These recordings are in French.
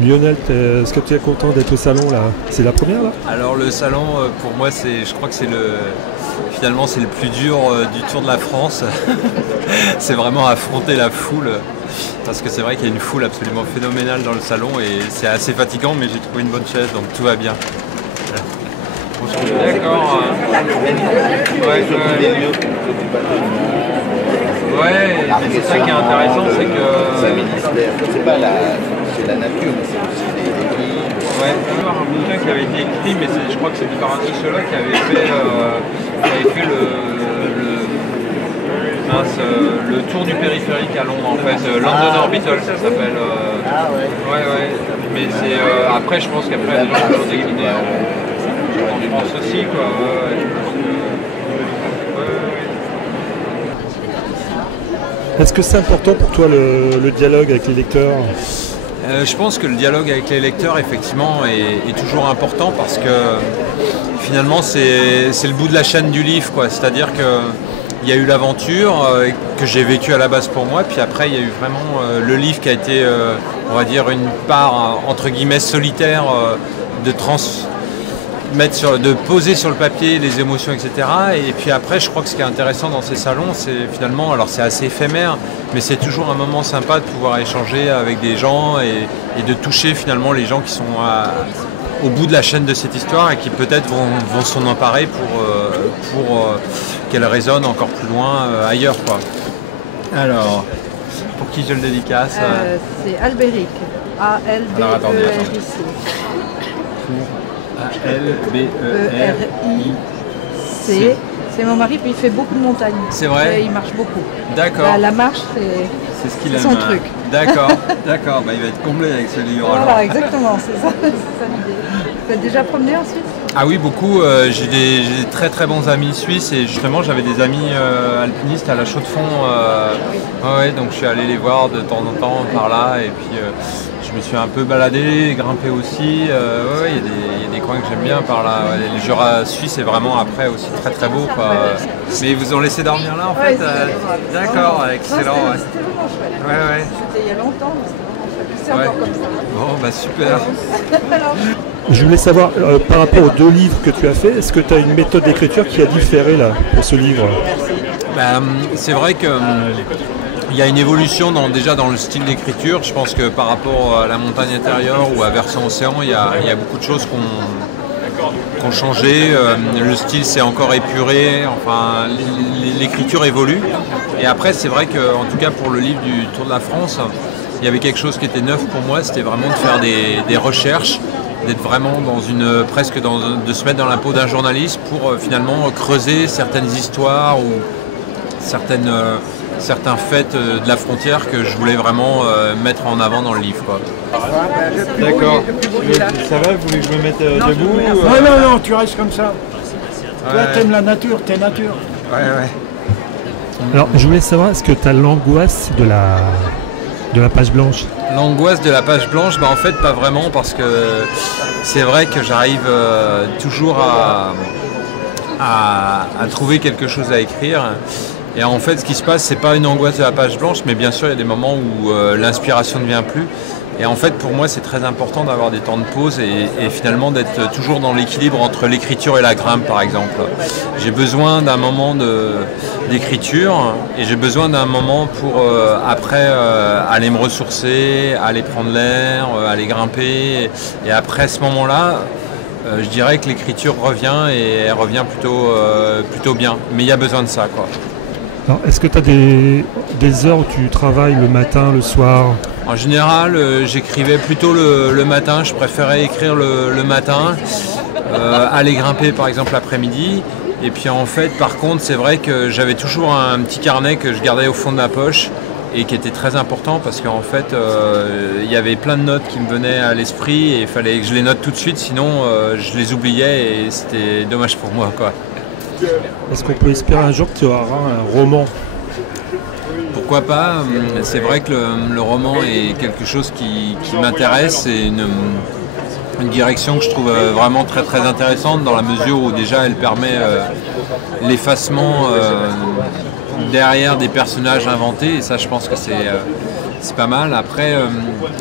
Lionel, est-ce que tu es content d'être au salon là? C'est la première là? Alors le salon, pour moi, je crois que finalement c'est le plus dur du Tour de la France. C'est vraiment affronter la foule, parce que c'est vrai qu'il y a une foule absolument phénoménale dans le salon et c'est assez fatigant, mais j'ai trouvé une bonne chaise, donc tout va bien. D'accord. Ouais, mais c'est ça qui est intéressant, c'est que... C'est pas la nature, mais c'est aussi des livres. Ouais, il y a un bouquin qui avait été écrit, mais je crois que c'était par un sociologue qui avait fait le tour du périphérique à Londres, en fait. London Orbital, ça s'appelle. Ah ouais. Ouais. Mais c'est après, je pense qu'après, les gens ont toujours décliné en France aussi, quoi. Ouais. Est-ce que c'est important pour toi le dialogue avec les lecteurs? Je pense que le dialogue avec les lecteurs, effectivement, est toujours important parce que finalement, c'est le bout de la chaîne du livre, quoi. C'est-à-dire qu'il y a eu l'aventure que j'ai vécue à la base pour moi, puis après, il y a eu vraiment le livre qui a été, on va dire, une part, entre guillemets, solitaire de poser sur le papier les émotions, etc. Et puis après, je crois que ce qui est intéressant dans ces salons, c'est finalement, alors c'est assez éphémère, mais c'est toujours un moment sympa de pouvoir échanger avec des gens et de toucher finalement les gens qui sont au bout de la chaîne de cette histoire et qui peut-être vont s'en emparer pour qu'elle résonne encore plus loin ailleurs, quoi. Alors, pour qui je le dédicace C'est Albéric, A-L-B-E-R-I-C. A-L-B-E-R-I-C. C'est mon mari, puis il fait beaucoup de montagnes. C'est vrai? Il marche beaucoup. D'accord. La marche, c'est ce qu'il aime. Son truc. D'accord. Bah, il va être comblé avec ce livre. Voilà, alors. exactement, c'est ça l'idée. Vous êtes déjà promené en Suisse? Ah oui, beaucoup. J'ai des très très bons amis suisses et justement j'avais des amis alpinistes à la Chaux-de-Fonds. Ouais, donc je suis allé les voir de temps en temps par là et puis je me suis un peu baladé, grimpé aussi. Il y a des coins que j'aime bien par là. Ouais, le Jura suisse est vraiment après aussi très très beau, quoi. Mais ils vous ont laissé dormir là en fait? D'accord, excellent. C'était vraiment chouette. Ouais. C'était il y a longtemps, mais c'était vraiment chouette. C'est encore comme ça. Bon, bah super. Alors, Je voulais savoir, par rapport aux deux livres que tu as fait, est-ce que tu as une méthode d'écriture qui a différé là pour ce livre? C'est vrai que il y a une évolution déjà dans le style d'écriture. Je pense que par rapport à la montagne intérieure ou à Versant Océan, il y a beaucoup de choses qui ont changé. Le style s'est encore épuré. Enfin, l'écriture évolue. Et après, c'est vrai qu'en tout cas pour le livre du Tour de la France, il y avait quelque chose qui était neuf pour moi. C'était vraiment de faire des recherches, d'être vraiment de se mettre dans la peau d'un journaliste pour finalement creuser certaines histoires ou certains faits de la frontière que je voulais vraiment mettre en avant dans le livre, quoi. D'accord. Ça va, vous voulez que je me mette debout? Non, tu restes comme ça. Toi, t'aimes la nature, t'es nature. Ouais. Alors, je voulais savoir, est-ce que tu as l'angoisse de la page blanche? L'angoisse de la page blanche, en fait pas vraiment, parce que c'est vrai que j'arrive toujours à trouver quelque chose à écrire. Et en fait ce qui se passe, c'est pas une angoisse de la page blanche, mais bien sûr il y a des moments où l'inspiration ne vient plus. Et en fait pour moi c'est très important d'avoir des temps de pause et finalement d'être toujours dans l'équilibre entre l'écriture et la grimpe, par exemple. J'ai besoin d'un moment d'écriture et j'ai besoin d'un moment pour après aller me ressourcer, aller prendre l'air, aller grimper. Et après ce moment-là, je dirais que l'écriture revient et elle revient plutôt bien. Mais il y a besoin de ça, quoi. Alors, est-ce que tu as des heures où tu travailles le matin, le soir? En général, j'écrivais plutôt le matin. Je préférais écrire le matin, aller grimper par exemple l'après-midi. Et puis en fait, par contre, c'est vrai que j'avais toujours un petit carnet que je gardais au fond de la poche et qui était très important parce qu'en fait, il y avait plein de notes qui me venaient à l'esprit et il fallait que je les note tout de suite, sinon je les oubliais et c'était dommage pour moi, quoi. Est-ce qu'on peut espérer un jour que tu auras un roman? Pourquoi pas? C'est vrai que le roman est quelque chose qui m'intéresse et une direction que je trouve vraiment très très intéressante dans la mesure où déjà elle permet l'effacement derrière des personnages inventés et ça je pense que c'est pas mal. Après,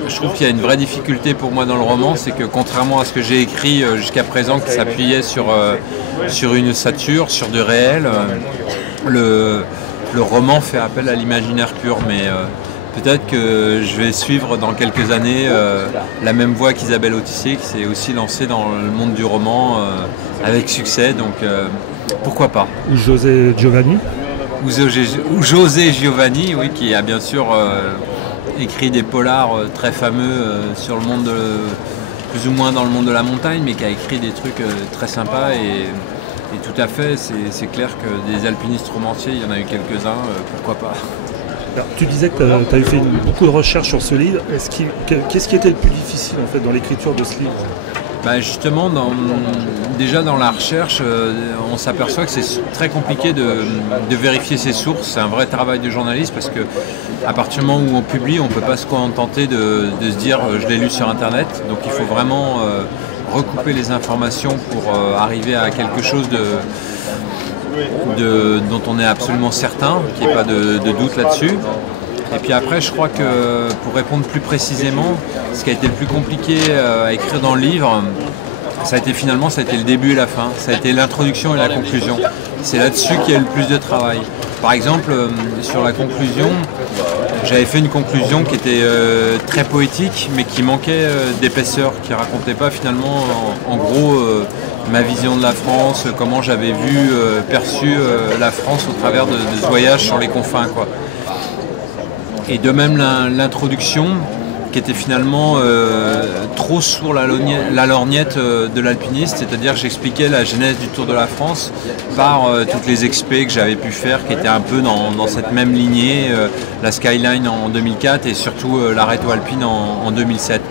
je trouve qu'il y a une vraie difficulté pour moi dans le roman, c'est que contrairement à ce que j'ai écrit jusqu'à présent, qui s'appuyait sur une ossature, sur du réel, le roman fait appel à l'imaginaire pur. Mais peut-être que je vais suivre dans quelques années la même voie qu'Isabelle Autissier, qui s'est aussi lancée dans le monde du roman avec succès. Donc pourquoi pas. Ou José Giovanni. Ou José Giovanni, oui, qui a bien sûr écrit des polars très fameux sur le monde, plus ou moins dans le monde de la montagne, mais qui a écrit des trucs très sympas et tout à fait, c'est clair que des alpinistes romanciers, il y en a eu quelques-uns, pourquoi pas. Alors, tu disais que tu avais fait beaucoup de recherches sur ce livre. Qu'est-ce qui était le plus difficile en fait dans l'écriture de ce livre? Justement, déjà dans la recherche, on s'aperçoit que c'est très compliqué de vérifier ses sources. C'est un vrai travail de journaliste parce que à partir du moment où on publie, on ne peut pas se contenter de se dire je l'ai lu sur Internet. Donc il faut vraiment recouper les informations pour arriver à quelque chose dont on est absolument certain, qu'il n'y ait pas de doute là-dessus. Et puis après, je crois que pour répondre plus précisément, ce qui a été le plus compliqué à écrire dans le livre, ça a été le début et la fin, ça a été l'introduction et la conclusion. C'est là-dessus qu'il y a eu le plus de travail. Par exemple, sur la conclusion, j'avais fait une conclusion qui était très poétique, mais qui manquait d'épaisseur, qui ne racontait pas finalement, en gros, ma vision de la France, comment j'avais perçu la France au travers de ce voyage sur les confins, quoi. Et de même l'introduction, qui était finalement trop sur la lorgnette de l'alpiniste, c'est-à-dire que j'expliquais la genèse du Tour de la France par toutes les expés que j'avais pu faire, qui étaient un peu dans cette même lignée, la Skyline en 2004 et surtout l'Areto Alpine en 2007.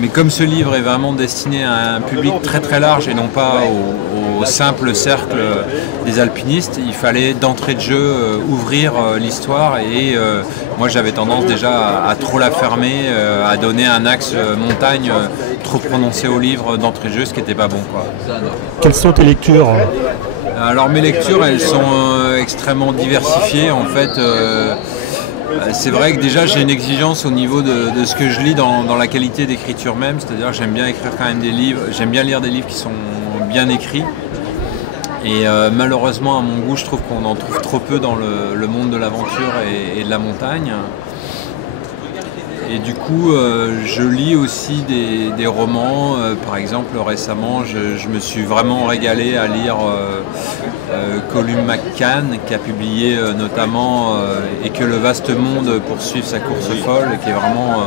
Mais comme ce livre est vraiment destiné à un public très très large et non pas au simple cercle des alpinistes, il fallait d'entrée de jeu ouvrir l'histoire et moi j'avais tendance déjà à trop la fermer, à donner un axe montagne trop prononcé au livre d'entrée de jeu, ce qui n'était pas bon, quoi. Quelles sont tes lectures? Alors mes lectures, elles sont extrêmement diversifiées en fait. C'est vrai que déjà j'ai une exigence au niveau de ce que je lis dans la qualité d'écriture même, c'est-à-dire que j'aime bien écrire quand même des livres, j'aime bien lire des livres qui sont bien écrits et malheureusement à mon goût je trouve qu'on en trouve trop peu dans le monde de l'aventure et de la montagne. Et du coup je lis aussi des romans, par exemple récemment je me suis vraiment régalé à lire Colum McCann qui a publié notamment Et que le vaste monde poursuive sa course folle, qui est vraiment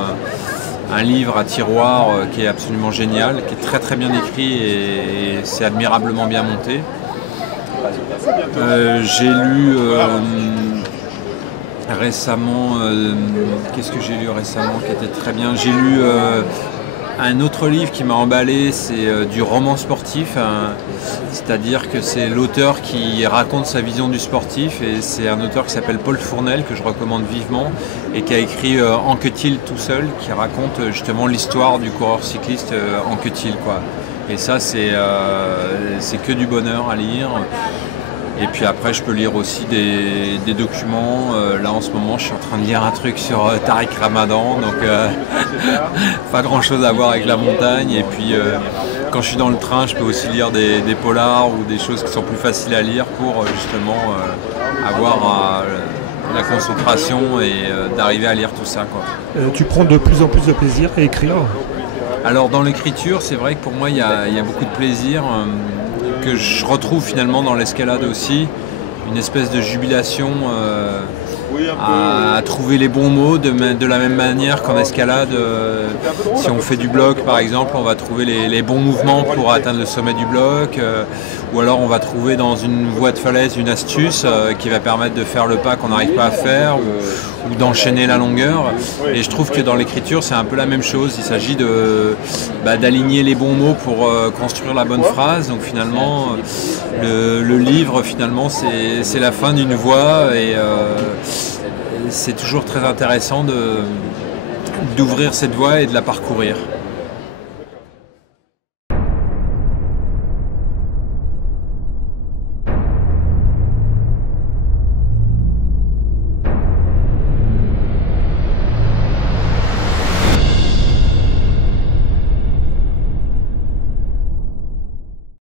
un livre à tiroir qui est absolument génial, qui est très très bien écrit et c'est admirablement bien monté. J'ai lu récemment, qu'est-ce que j'ai lu récemment qui était très bien? J'ai lu un autre livre qui m'a emballé, c'est du roman sportif, c'est-à-dire que c'est l'auteur qui raconte sa vision du sportif et c'est un auteur qui s'appelle Paul Fournel, que je recommande vivement et qui a écrit Anquetil tout seul, qui raconte justement l'histoire du coureur cycliste Anquetil, quoi. Et ça c'est que du bonheur à lire. Et puis après, je peux lire aussi des documents. Là, en ce moment, je suis en train de lire un truc sur Tariq Ramadan, donc pas grand-chose à voir avec la montagne. Et puis, quand je suis dans le train, je peux aussi lire des polars ou des choses qui sont plus faciles à lire pour justement avoir la concentration et d'arriver à lire tout ça, quoi. Tu prends de plus en plus de plaisir à écrire? Alors, dans l'écriture, c'est vrai que pour moi, il y a beaucoup de plaisir. Que je retrouve finalement dans l'escalade aussi, une espèce de jubilation à trouver les bons mots de la même manière qu'en escalade. Si on fait du bloc par exemple, on va trouver les bons mouvements pour atteindre le sommet du bloc, ou alors on va trouver dans une voie de falaise une astuce qui va permettre de faire le pas qu'on n'arrive pas à faire ou d'enchaîner la longueur. Et je trouve que dans l'écriture c'est un peu la même chose, il s'agit d'aligner les bons mots pour construire la bonne phrase. Donc finalement le livre finalement c'est la fin d'une voie et c'est toujours très intéressant d'ouvrir cette voie et de la parcourir.